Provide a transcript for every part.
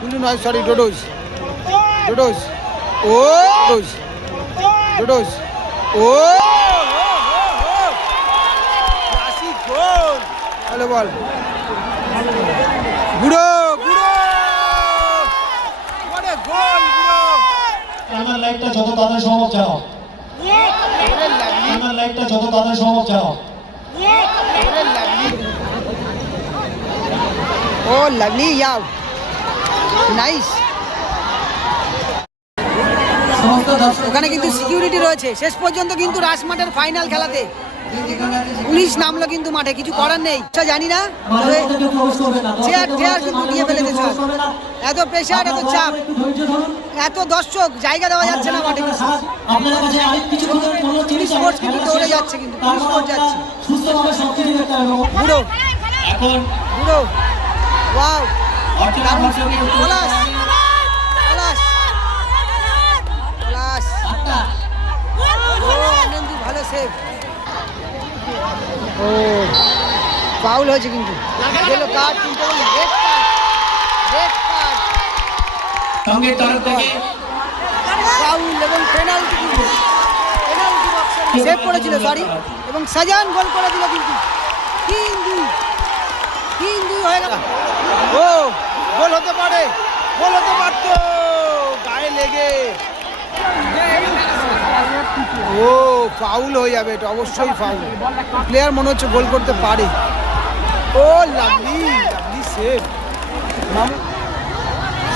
কিন্তু নয় সরি ডোডোস ডোডোস ও ডোডোস ডোডোস ও হ্যালো বল বুড়ো বুড়ো গোল আমার লাইফটা যত তাদের সম্ভব নাইস ওখানে কিন্তু সিকিউরিটি রয়েছে। শেষ পর্যন্ত কিন্তু রাজমাঠের ফাইনাল খেলাতে। পুলিশ নামলো কিন্তু মাঠে কিছু করার নেই। আচ্ছা, জানি না। তবে চেয়ার চেয়ার কিন্তু দিয়ে ফেলেছে। সব এত প্রেশার এত চাপ। এত দর্শক জায়গা দেওয়া যাচ্ছে না মাঠে। পুলিশ ফোর্স কিন্তু দৌড়ে যাচ্ছে কিন্তু। পুলিশ ফোর্স যাচ্ছে। সুস্থভাবে সবকিছু দেখতে হবে। বুড়ো। বুড়ো। ওয়াও অর্চনা পলাশ পলাশ পলাশ। আনন্দি ভালো সেভ ও ফাউল হয়েছে কিন্তু। গেল কার্ড কিন্তু রেড কার্ড রেড কার্ড সঙ্গে তরফ থেকে ফাউল এবং পেনাল্টি কিন্তু। পেনাল্টি বক্সে সেভ করেছিল সরি এবং সাজান গোল করে দিল কিন্তু। তিন দুই তিন দুই হয়ে গেল। ও গোল হতে পারে গোল হতে পারতো। গায়ে লেগে। ও ফাউল হয়ে যাবে এটা অবশ্যই ফাউল প্লেয়ার মনে হচ্ছে গোল করতে পারে। ও লাভলি লাভলি সেভ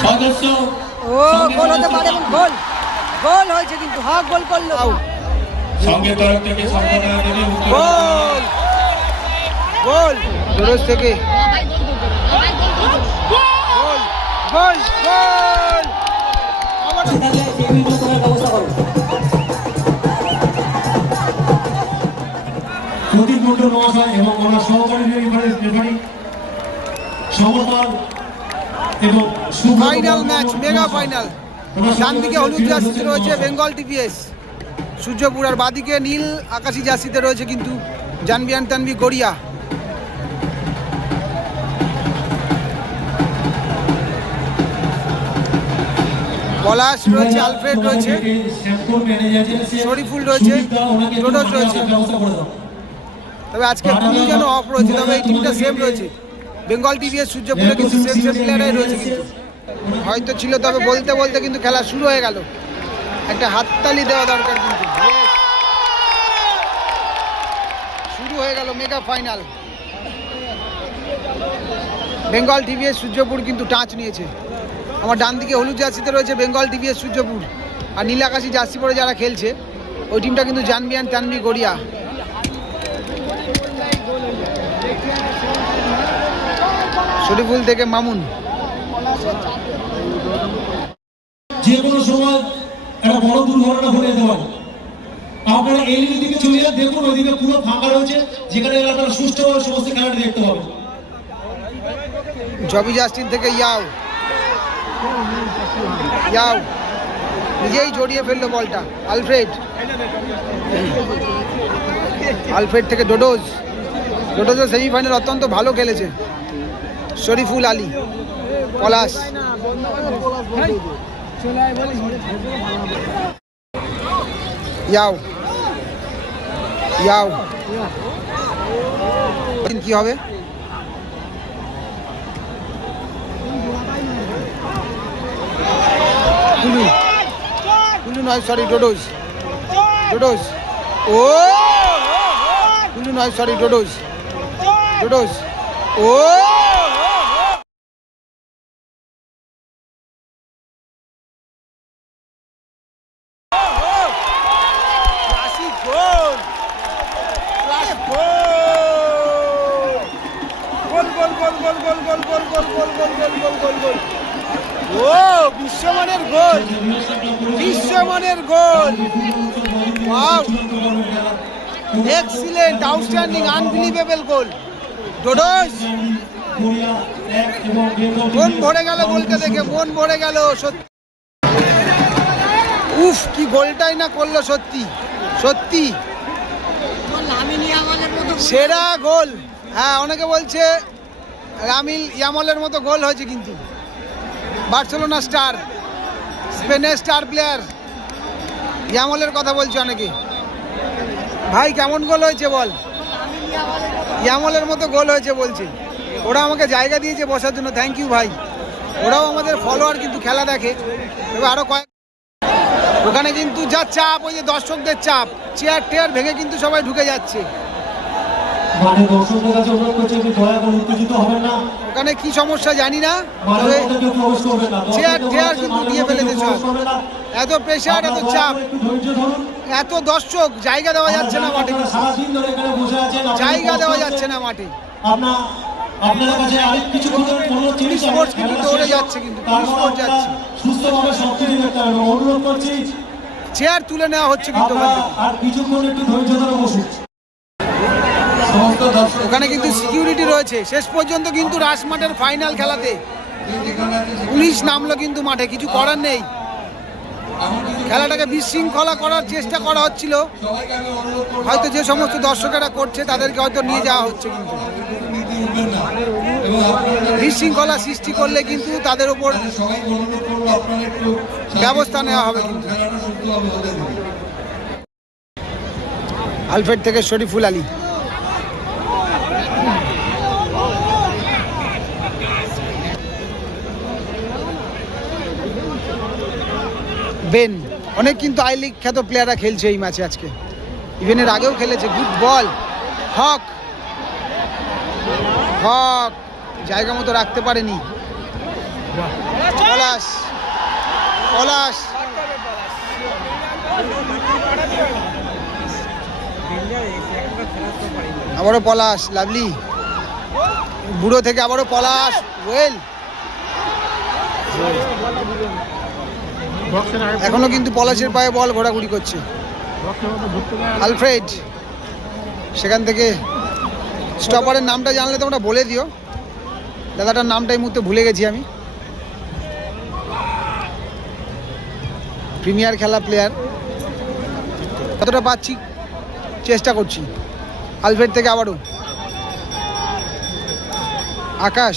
সদস্য ও গোল হতে পারে এবং গোল। গোল হয়েছে কিন্তু হ্যাঁ গোল করল। সঙ্গে তরফ থেকে গোল। গোল। দরজ থেকে। গোল। গোল গোল প্রদীপ মন্ডল মহাশয় এবং ওনার সহকারী রেফারি রেফারি সমর্থন এবং ফাইনাল ম্যাচ মেগা ফাইনাল ডান দিকে হলুদ জার্সিতে রয়েছে বেঙ্গল টিপিএস সূর্যপুর আর বাদিকে নীল আকাশি জার্সিতে রয়েছে কিন্তু জানবিয়ান তানবি গড়িয়া। পলাশ রয়েছে আলফ্রেড রয়েছে শরীফুল রয়েছে, টোটোস রয়েছে। তবে আজকে কুড়ি জন অফ রয়েছে তবে এই টিমটা সেম রয়েছে। বেঙ্গল টিভিএস সূর্যপুরে কিন্তু সেম সেম প্লেয়ারাই রয়েছে কিন্তু। হয়তো ছিল তবে বলতে বলতে কিন্তু খেলা শুরু হয়ে গেল। একটা হাততালি দেওয়া দরকার কিন্তু। শুরু হয়ে গেল mega final Bengal TVS Suryapur কিন্তু টাচ নিয়েছে। আমার ডান দিকে হলুদ জার্সিতে রয়েছে বেঙ্গল টিভিএস সূর্যপুর আর নীলাকাশি জার্সি পরে যারা খেলছে ওই টিমটা কিন্তু জানবিয়ান তানবি গড়িয়া। শরীফুল থেকে মামুন। যে কোনো সময় একটা বড় দুর্ঘটনা ঘটে যেতে পারে। আপনারা এই দিকে চলে যান দেখুন ওইদিকে পুরো ফাঁকা রয়েছে যেখানে আপনারা সুষ্ঠুভাবে সমস্ত খেলাটি দেখতে পাবেন। জবি জাস্টিন থেকে ইয়াও। ইয়াও নিজেই জড়িয়ে ফেলল বলটা। আলফ্রেড। আলফ্রেড থেকে ডোডোজ। ডোডোজও সেমিফাইনাল অত্যন্ত ভালো খেলেছে। শরীফুল আলী। পলাশ। ইয়াও ইয়াও কি হবে? কুলু কুলু নয় সরি ডোডোস ডোডোস ও কুলু নয় সরি ডোডোস ডোডোস ও গোল গোল গোল গোল গোল গোল গোল গোল গোল গোল গোল গোল ও, বিশ্বমানের গোল। বিশ্বমানের goal. Wow excellent outstanding unbelievable goal ডোডোস মন ভরে গেল গোলটা দেখে, মন ভরে গেল সত্যি। উফ, কি গোলটাই না করল সত্যি। সত্যি। সেরা গোল। হ্যাঁ অনেকে বলছে, রামিল ইয়ামলের মতো গোল হয়েছে কিন্তু। বার্সেলোনা স্টার, স্পেনের স্টার প্লেয়ার। ইয়ামলের কথা বলছে অনেকে ভাই, কেমন গোল হয়েছে বল? ইয়ামলের মতো গোল হয়েছে বলছে। ওরা আমাকে জায়গা দিয়েছে বসার জন্য থ্যাংক ইউ ভাই। ওরাও আমাদের ফলোয়ার কিন্তু খেলা দেখে। এবার আরও কয়েক ওখানে কিন্তু যা চাপ, ওই যে দর্শকদের চাপ চেয়ার টেয়ার ভেঙে কিন্তু সবাই ঢুকে যাচ্ছে। মানে দর্শকদের কাছে অনুরোধ করছি একটু দয়া করে উত্তেজিত হবেন না। ওখানে কি সমস্যা জানি না তবে মধ্যে কেউ প্রবেশ করবে না। চেয়ার টেয়ার কিন্তু দিয়ে ফেলেছে সব। এত প্রেশার এত চাপ। এত দর্শক জায়গা দেওয়া যাচ্ছে না মাঠে। জায়গা দেওয়া যাচ্ছে না মাঠে। আপনাদের কাছে আরেক কিছু অনুরোধ জিনিস আছে। স্পোর্টস কিন্তু দৌড়ে যাচ্ছে কিন্তু, স্পোর্টস যাচ্ছে। সুস্থভাবে সবকিছু দেখতে হবে অনুরোধ করছি চেয়ার তুলে নেওয়া হচ্ছে কিন্তু ওখান। আর কিছুক্ষণ একটু ধৈর্য ধরে বসুন। সমস্ত দর্শক ওখানে কিন্তু সিকিউরিটি রয়েছে। শেষ পর্যন্ত কিন্তু রাস মাঠের ফাইনাল খেলাতে পুলিশ নামলো কিন্তু মাঠে, কিছু করার নেই। খেলাটাকে বিশৃঙ্খলা করার চেষ্টা করা হচ্ছিল। হয়তো যে সমস্ত দর্শকেরা করছে, তাদেরকে হয়তো নিয়ে যাওয়া হচ্ছে কিন্তু। বিশৃঙ্খলা সৃষ্টি করলে কিন্তু তাদের উপর ব্যবস্থা নেওয়া হবে কিন্তু। আলফ্রেড থেকে শরীফুল আলী বেন অনেক কিন্তু আই লিগ খ্যাত প্লেয়াররা খেলছে এই ম্যাচে আজকে। ইভেনের আগেও খেলেছে। গুড বল হক। হক। জায়গা মতো রাখতে পারেনি। পলাশ। পলাশ। আবারও পলাশ। লাভলি। বুড়ো থেকে আবারও পলাশ। ওয়েল। এখনও কিন্তু পলাশের পায়ে বল ঘোরাঘুরি করছে। আলফ্রেড, সেখান থেকে স্টপারের নামটা জানলে তোমরা বলে দিও। দাদাটার নামটা এই মুহূর্তে ভুলে গেছি আমি। প্রিমিয়ার খেলা প্লেয়ার কতটা পাচ্ছি? চেষ্টা করছি। আলফ্রেড থেকে আবারও। আকাশ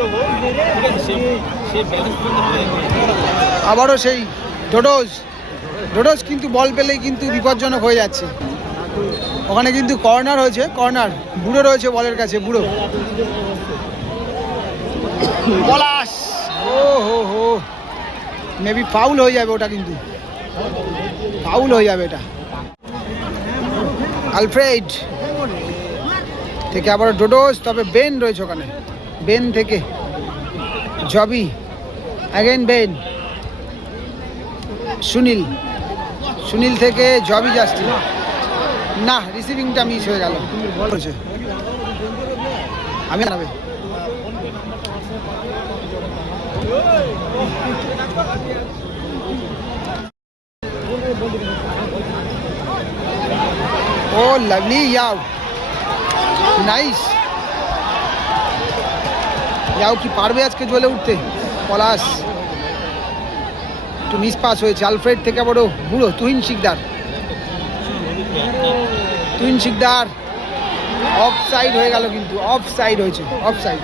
দেবো ঠিক আছে সে সে ব্যালেন্স করতে হবে আবারও সেই ডোডোজ। ডোডোজ কিন্তু বল পেলেই কিন্তু বিপজ্জনক হয়ে যাচ্ছে। ওখানে কিন্তু কর্নার হয়েছে, কর্নার। বুড়ো রয়েছে বলের কাছে, বুড়ো। পলাশ মেবি ফাউল হয়ে যাবে ওটা কিন্তু। ফাউল হয়ে যাবে এটা। আলফ্রেড থেকে আবার ডোডোস তবে বেন রয়েছে ওখানে। বেন থেকে। জবি অ্যাগেন বেন সুনীল সুনীল থেকে জবি জাস্টিন না রিসিভিংটা মিস হয়ে গেল। আমি জানাবে ও লাভলি ইয়াও নাইস ইয়াও কি পারবে আজকে জ্বলে উঠতে? পলাশ। একটু মিসপাস হয়েছে। আলফ্রেড থেকে বড় বুড়ো, তুহিন শিকদার। তুহিন শিকদার। অফ সাইড হয়ে গেল কিন্তু। অফ সাইড হয়েছে অফ সাইড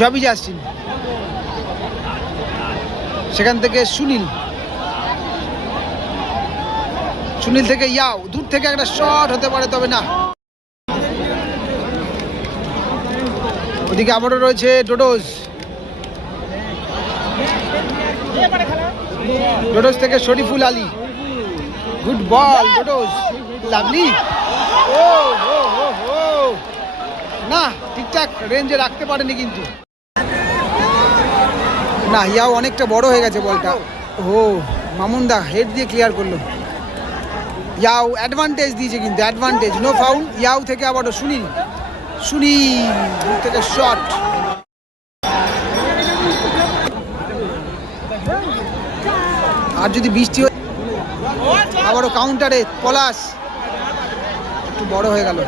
জবি জাস্টিন সেখান থেকে সুনীল। সুনীল থেকে ইয়াও, দূর থেকে একটা শট হতে পারে, তবে না। ওদিকে আবারও রয়েছে ডোডোজ। ডোডোজ থেকে শরীফুল আলী। গুড বল ডোডোজ। লাভলি। ও না, ঠিকঠাক রেঞ্জে রাখতে পারেনি কিন্তু। না, ইয়াও অনেকটা বড় হয়ে গেছে বলটা। ও, মামুনদা হেড দিয়ে ক্লিয়ার করল। ইয়াও অ্যাডভান্টেজ দিয়েছে কিন্তু অ্যাডভান্টেজ নো ফাউল ইয়াও থেকে আবারও সুনীল। শুনি থেকে শট আর যদি বৃষ্টি আবারও কাউন্টারে পলাশ। একটু বড় হয়ে গেল।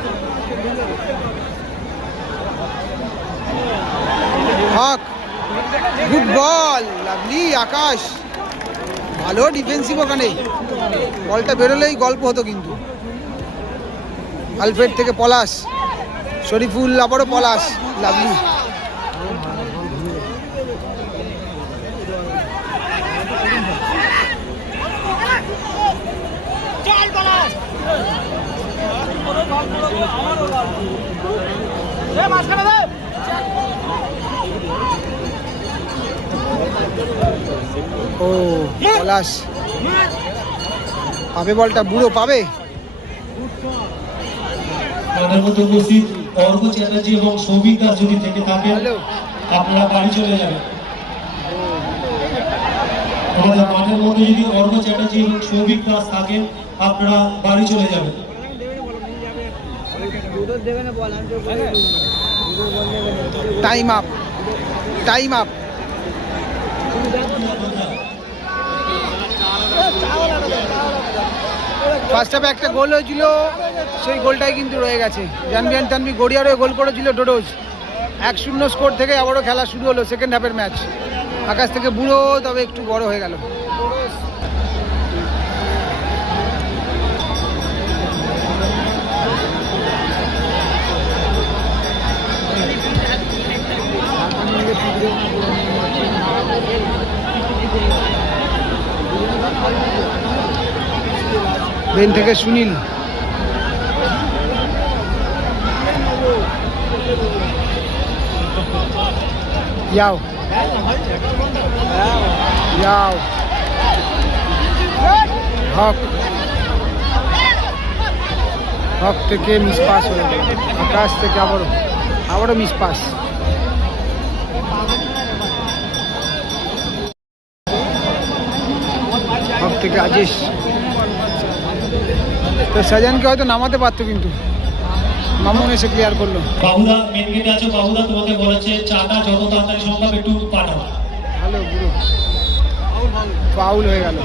হক গুড বল লাভলি আকাশ ভালো ডিফেন্সিভ ওখানে। বলটা বেরোলেই গল্প হতো কিন্তু। আলফ্রেড থেকে পলাশ। শরীফুল আবারও পলাশ। লাভলি ও পলাশ। পাবে বলটা বুড়ো পাবে? তাদের মধ্যে উপস্থিত অর্ঘ চ্যাটার্জি এবং সৌভিক দাস যদি থেকে থাকেন আপনারা বাড়ি চলে যাবেন। আমাদের মাঠের মধ্যে যদি অর্ঘ চ্যাটার্জি এবং সৌভিক দাস থাকেন আপনারা বাড়ি চলে যাবেন। Time up time up first হাফে একটা গোল হয়েছিল, সেই গোলটাই কিন্তু রয়ে গেছে। জানবিয়ান তানবি গড়িয়ারও গোল করেছিল ডোডোজ। এক শূন্য স্কোর থেকে আবারও খেলা শুরু হলো সেকেন্ড হাফের ম্যাচ আকাশ থেকে বুড়ো, তবে একটু বড় হয়ে গেল। বেন থেকে সুনীল। যাও যাও হক। হক থেকে মিস পাস হয়ে আকাশ থেকে আবারও আবারও মিস থেকে আজেশ তো সাজানকে হয়তো নামাতে পারতো কিন্তু। মামুন এসে ক্লিয়ার করল। বাবুদা মেন গেটে আছো। বাবুদা তোমাকে বলেছে চাটা যত তাড়াতাড়ি সম্ভব একটু পাঠাও। ভালো পুরো হয়ে গেল।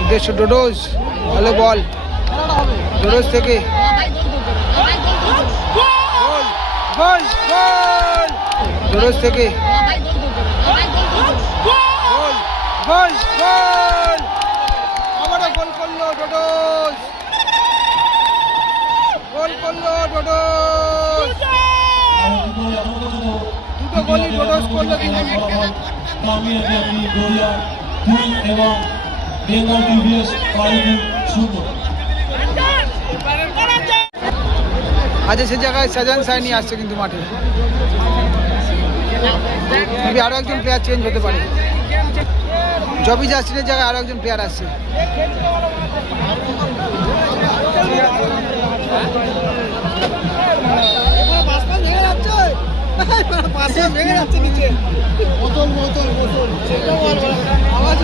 উদ্দেশ্য ডোডোজ। ভালো বল। ডোডোজ থেকে। ডোডোজ থেকে। আজ সে জায়গায় সাজান সাইনি আসছে কিন্তু মাঠে। আরও একজন প্লেয়ার চেঞ্জ হতে পারে। জবি জাস্টিনের জায়গায় আরও একজন প্লেয়ার আসছে। ভেঙে যাচ্ছে। নিচে। বোতল বোতল বোতল। আওয়াজ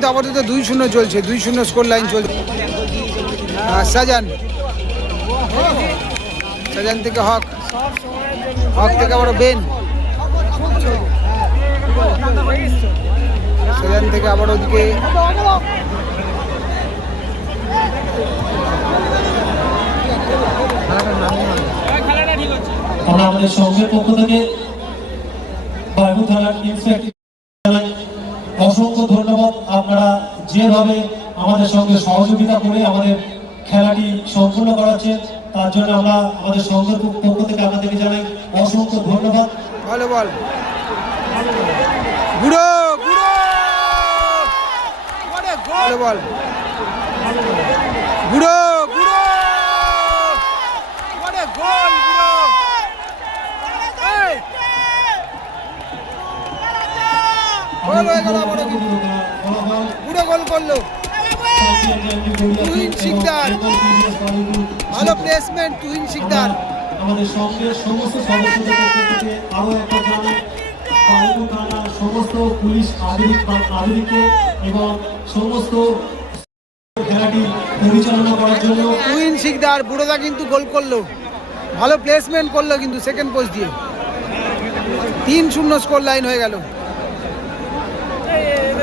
কিন্তু আপাতত দুই শূন্য চলছে, দুই শূন্য স্কোর লাইন চলছে। আর সাজান। সাজান থেকে হক। হক থেকে আবার বেন। সাজান থেকে আবার ওদিকে। আমাদের সংঘের পক্ষ থেকে অসংখ্য ধন্যবাদ। যেভাবে আমাদের সঙ্গে সহযোগিতা করে আমাদের খেলাটি সম্পূর্ণ করাচ্ছে তার জন্য আমরা আমাদের সংঘের পক্ষ থেকে আপনাদেরকে জানাই অসংখ্য ধন্যবাদ। ভালো বল। বুড়ো বুড়ো! ভালো বল। বুড়ো বুড়ো! What a goal, বুড়ো! এই! গোল হয়ে গেল আবারও বুড়ো গোল করল। তুহিন শিকদার। ভালো প্লেসমেন্ট তুহিন শিকদার। আমাদের সঙ্গের সমস্ত সদস্যদের আরও একটা জানাই থানার সমস্ত পুলিশ আধিকারিক আধিকারিককে এবং সমস্ত খেলাটি পরিচালনা করার জন্য কুইন শিকদার বুড়োদা কিন্তু গোল করল। ভালো প্লেসমেন্ট করল কিন্তু সেকেন্ড পোস্ট দিয়ে। তিন শূন্য স্কোর লাইন হয়ে গেল।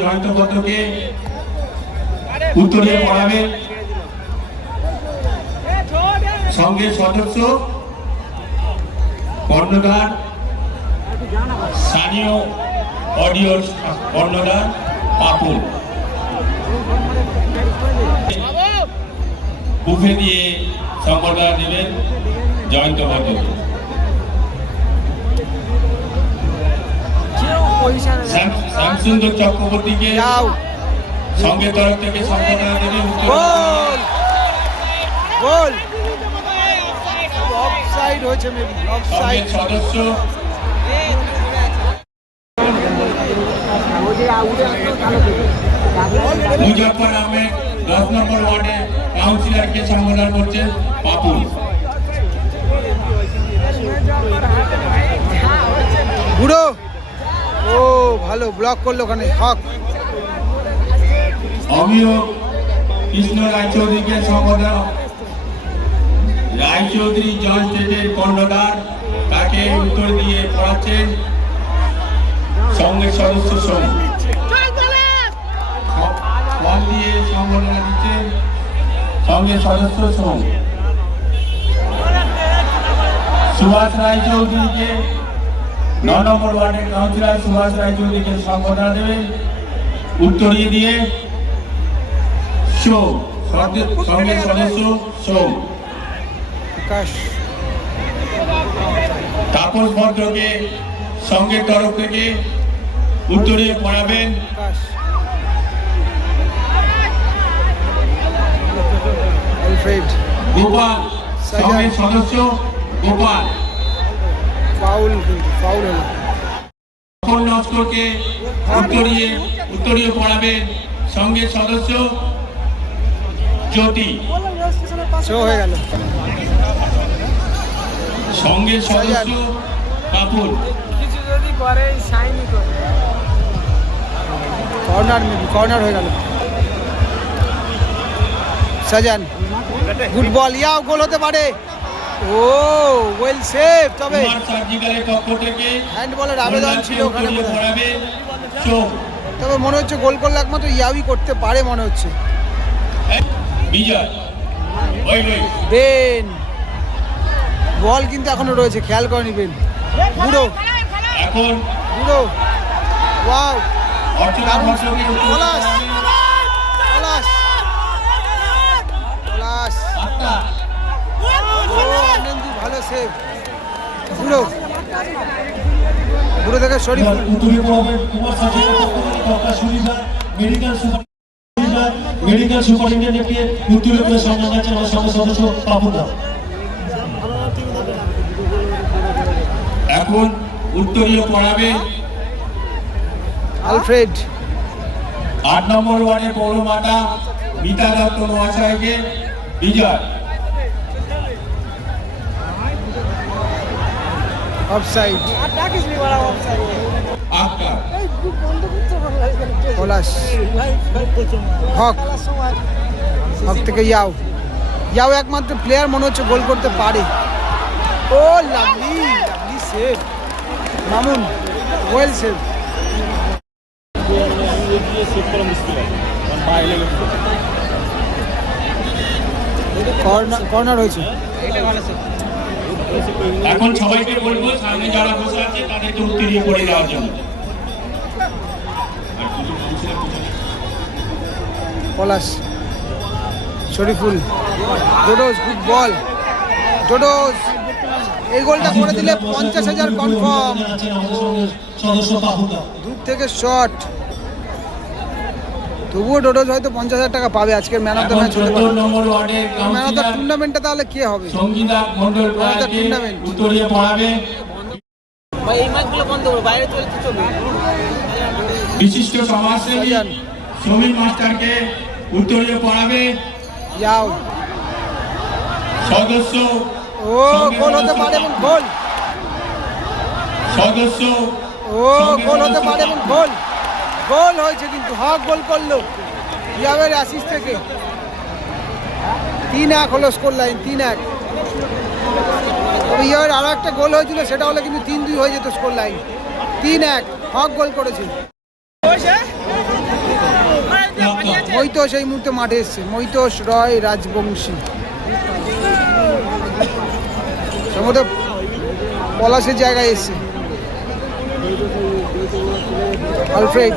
জয়ন্ত ভদ্রকে উত্তরে সঙ্গে সদস্য কর্ণধার, স্থানীয় অডিও কর্ণধার পাপুল বুফে দিয়ে সম্বর্ধনা দেবেন জয়ন্ত ভদ্রকে শ্যামসুন্দর চক্রবর্তীকে সঙ্গে তরফ থেকে সম্বর্ধনা দেবে গোল! গোল! অফসাইড হয়েছে মেবি অফসাইড সদস্য। মুজফর আহমেদ দশ নম্বর ওয়ার্ডে কাউন্সিলরকে সম্বোধন করছেন পাপুল বুড়ো! ভালো ব্লক করল ওখানে, হক। অমিয় কৃষ্ণ রায়চৌধুরীকে সম্বোধন রায়চৌধুরী জজ স্টেটের কর্ণধার, তাকে উত্তর দিয়ে পড়াচ্ছেন সঙ্গে সদস্য সঙ্গ ফল দিয়ে সম্বোধনা দিচ্ছেন সঙ্গে সদস্য সঙ্গ সুভাষ রায়চৌধুরীকে ন নম্বর ওয়ার্ডের কাউন্সিলর সুভাষ রায়চৌধুরীকে সম্বোধনা দেবেন উত্তরিয়ে দিয়ে সোম সঙ্গে- সঙ্গে সদস্য সোম তাপস ভদ্রকে সঙ্গের তরফ থেকে উত্তরিয়ে পড়াবেন। গোপাল। সদস্য গোপাল। ফাউল হলো। উত্তরিয়ে উত্তরিয়ে পড়াবেন সঙ্গের সদস্য জ্যোতি। শো হয়ে গেল। সঙ্গের সদস্য কাপুর। কর্নার কর্নার হয়ে গেল। সাজান গুড বল ইয়াও গোল হতে পারে। ও ওয়েল সেভ তবে সার্জিক্যালের পক্ষ থেকে হ্যান্ডবলের আবেদন ছিল ওখানে তবে মনে হচ্ছে গোল করলে একমাত্র ইয়াওই করতে পারে মনে হচ্ছে। বিজয় ওই বেন। বল কিন্তু এখনও রয়েছে খেয়াল করেনি বেন। বুড়ো। এখন বুড়ো। ওয়াও। দারুণ বুড়ো বুড়ো থেকে শরীফ মেডিকেল সুপারিনটেন্ডেন্টকে আমার সঙ্গে সদস্য এখন উত্তরীয় পড়াবে আলফ্রেড। আট নম্বর ওয়ার্ডে পৌরমাতা মিতা দত্ত মহাশয়কে বিজয়। অফসাইড পলাশ। হক। হক থেকে ইয়াও। ইয়াও একমাত্র প্লেয়ার মনে হচ্ছে গোল করতে পারে। ও lovely lovely save Mamun well save corner হয়েছে। এখন সবাইকে বলব সামনে যারা বসে আছে তাদেরকে উত্তীর্ণ করে দেওয়ার জন্য। পলাশ শরীফুল ডোডোস গুড বল ডোডোস এই গোলটা করে দিলে পঞ্চাশ হাজার কনফার্ম দূর থেকে শট তবুও ডোডোস হয়তো পঞ্চাশ হাজার টাকা পাবে আজকের ম্যান অফ দ্য ম্যাচ হতে পারে। ম্যান অফ দ্য টুর্নামেন্টটা তাহলে কে হবে? Sangita Mondal of the প্রয়াসকে tournament. উত্তরিয়ে পড়াবে। এই ম্যাচগুলো বন্ধ করো বাইরে চলতে চলবে বিশিষ্ট সমাজসেবী। সমীর মাস্টারকে উত্তরিয়ে পড়াবে। যাও। সদস্য ও গোল হতে পারে এবং গোল। সদস্য ও গোল হতে পারে এবং গোল। গোল হয়েছে কিন্তু হক গোল করল ইয়াবের অ্যাসিস থেকে। তিন এক হলো স্কোর লাইন তিন এক। তবে ইয়াবের একটা গোল হয়েছিল, সেটা হলে কিন্তু তিন দুই হয়ে যেত স্কোর লাইন তিন এক, হক গোল করেছে। মৈতোষ এই মুহূর্তে মাঠে এসছে। মৈতোষ রয় রাজবংশী। সম্ভবত পলাশের জায়গায় এসছে। আলফ্রেড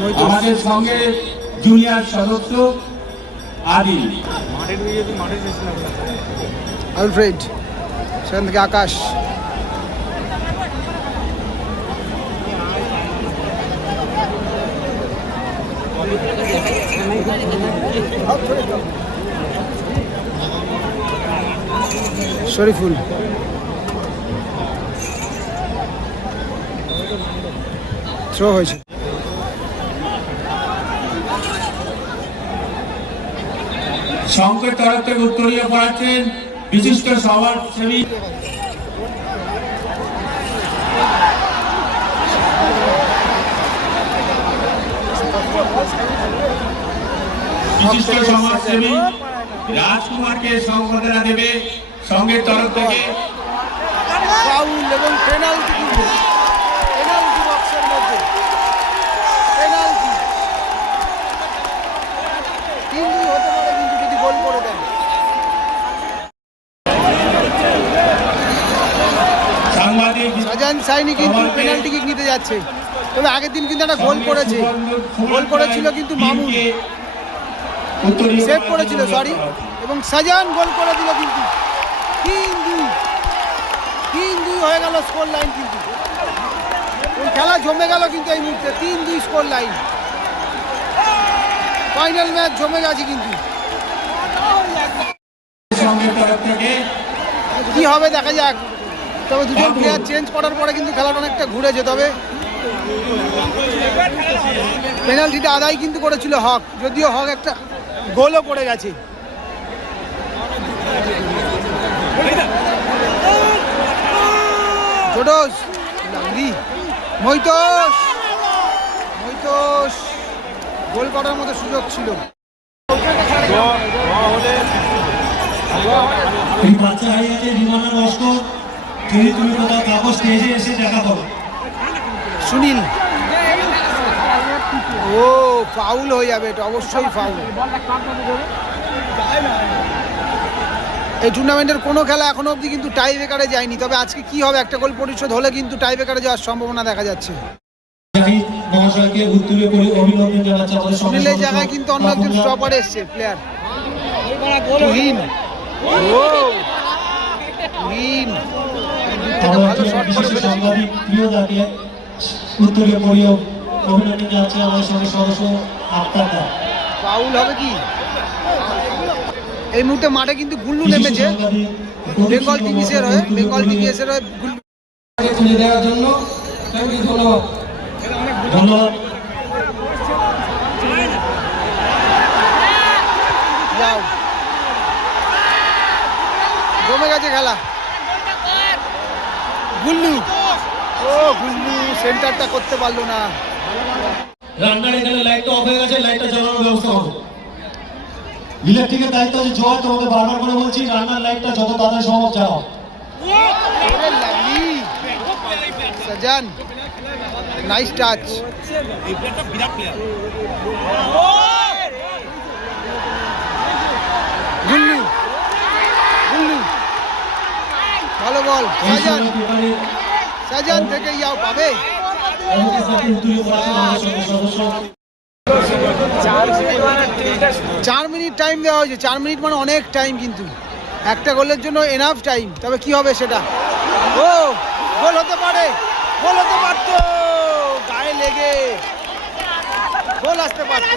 মৈতোষ আমাদের সঙ্গে জুনিয়র সদস্য করে। আলফ্রেড সেখান থেকে আকাশ শরীফুল। থ্রো হয়েছে। সংকট তরফ থেকে উত্তরীয় পড়াচ্ছেন বিশিষ্ট সমাজসেবী বিশিষ্ট সমাজসেবী রাজকুমারকে সংবর্ধনা দেবে সঙ্গের তরফ থেকে। ফাউল এবং পেনাল্টি পেনাল্টি বক্সের মধ্যে। পেনাল্টি। তিন দুই হতে পারে কিন্তু যদি গোল করে দেন। সাজান সাইনি কিন্তু পেনাল্টি কিক নিতে যাচ্ছে। তবে আগের দিন কিন্তু একটা গোল করেছে। গোল করেছিল কিন্তু মামুন। সেভ করেছিল সরি এবং সাজান গোল করে দিল কিন্তু। তিন দুই। তিন দুই হয়ে গেল স্কোর লাইন কিন্তু। খেলা জমে গেল কিন্তু এই মুহূর্তে। তিন দুই স্কোর লাইন ফাইনাল ম্যাচ জমে গেছে কিন্তু। কি হবে দেখা যাক। তবে দুজন প্লেয়ার চেঞ্জ করার পরে কিন্তু খেলাটা অনেকটা ঘুরেছে তবে পেনাল্টিটা আদায় কিন্তু করেছিল হক। যদিও হক একটা গোলও করে গেছে। মৈতোষ মৈতোষ গোল করার মতো সুযোগ ছিল। ড- ড এই বাচ্চা হারিয়েছে বিমানা লস্কর। যদি তুমি কোথাও কাগজ স্টেজে এসে দেখা করো। সুনীল। ফাউল হয়ে যাবে এটা অবশ্যই ফাউল। এই টুর্নামেন্টের কোনো খেলা এখনও অবধি কিন্তু টাই বেকারে যায়নি। তবে আজকে কি হবে একটা গোল পরিশোধ হলে কিন্তু টাই বেকারে যাওয়ার সম্ভাবনা দেখা যাচ্ছে। সুনীলের জায়গায় কিন্তু অন্য একজন স্টপার এসছে প্লেয়ার তুহিন। তুহিন। ভালো শট করে ফেলেছে। জানাচ্ছে আমাদের সঙ্গে সদস্য আক্তার দা। ফাউল হবে কি? এই মুহূর্তে মাঠে কিন্তু গুল্লু নেমেছে। বেঙ্গল এর হয়ে বেঙ্গল হয়ে গুল্লু তুলে দেওয়ার জন্য ধন্যবাদ। ধন্যবাদ। জমে গেছে খেলা। গুল্লু। ও গুল্লু সেন্টারটা করতে পারল না। রান্নার এখানে লাইটটা অফ হয়ে গেছে লাইটটা জ্বালানোর ব্যবস্থা হবে। ইলেকট্রিকের দায়িত্ব আছে জয় তোমাদের বারবার করে বলছি রান্নার লাইটটা যত তাড়াতাড়ি সম্ভব জ্বালাও। সাজান নাইস টাচ গুল্লু গুল্লু। ভালো বল সাজান। সাজান থেকে ইয়াও পাবে। চার মিনিট টাইম দেওয়া হয়েছে। চার মিনিট মানে অনেক টাইম কিন্তু। একটা গোলের জন্য এনাফ টাইম তবে কি হবে সেটা? ও গোল হতে পারে। গোল হতে পারতো। গায়ে লেগে। গোল আসতে পারতো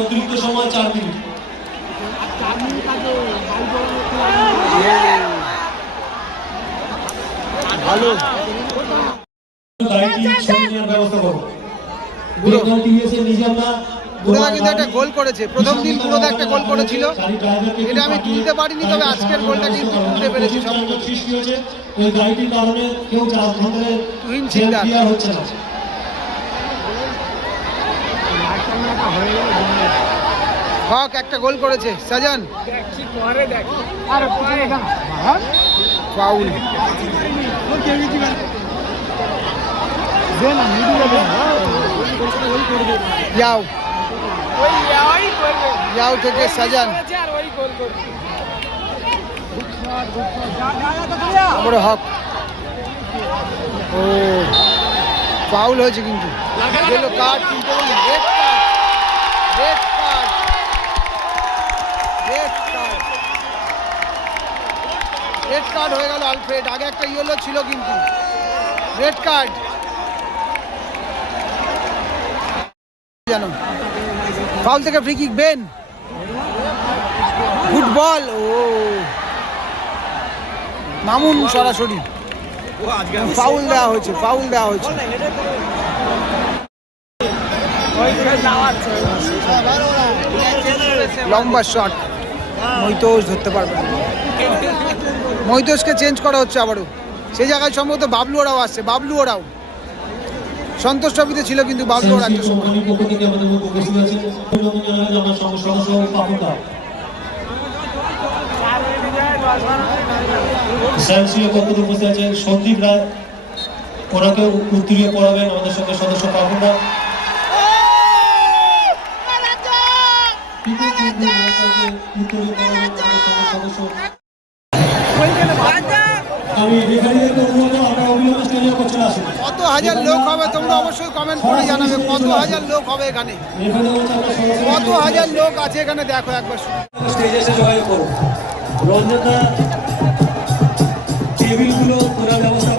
অতিরিক্ত সময় চার মিনিট ভালো গাড়িটি সরিয়ে নেওয়ার ব্যবস্থা করো বুড়ো। বেঙ্গল টিভিএস এর নিজে আমরা বুড়োদা কিন্তু একটা গোল করেছে। প্রথম দিন বুড়োদা একটা গোল করেছিল। এটা আমি তুলতে পারিনি তবে আজকের গোলটা কিন্তু তুলতে পেরেছি সম্ভবত সৃষ্টি হয়েছে। ওই গাড়িটির কারণে কেউ চার ঘন্টায় তুহিন সিকদার। ক্লিয়ার হচ্ছে না। হক একটা গোল করেছে। সাজান। ফাউল। ইয়াও। ইয়াও থেকে সাজান। তারপরে হক। ও ফাউল হয়েছে কিন্তু। কার্ড কিন্তু রেড কার্ড হয়ে গেল আলফ্রেড। আগে একটা ইয়েলো ছিল কিন্তু। রেড কার্ড জানো। ফাউল থেকে ফ্রি কিক বেন ফুটবল ও। মামুন সরাসরি। ফাউল দেওয়া হয়েছে ফাউল দেওয়া হয়েছে। লম্বা শট মৈতোষ ধরতে পারবে না মৈতোষকে চেঞ্জ করা হচ্ছে আবারও। সেই জায়গায় সম্ভবত বাবলু ওরাও আসছে বাবলু ওরাও সন্তোষ ট্রফিতে ছিল কিন্তু বাবলু ওরা একটা সময়। উপস্থিত আছেন? সন্দীপ রায় ওনাকে উত্তরীয় পড়াবেন আমাদের সঙ্গে সদস্য আমাদের সঙ্গে সদস্য। কত হাজার লোক হবে তোমরা অবশ্যই কমেন্ট করে জানাবে কত হাজার লোক হবে এখানে? কত হাজার লোক আছে এখানে দেখো একবার। স্টেজে এসে যোগাযোগ করো রঞ্জনা টেবিলগুলো তোলার ব্যবস্থা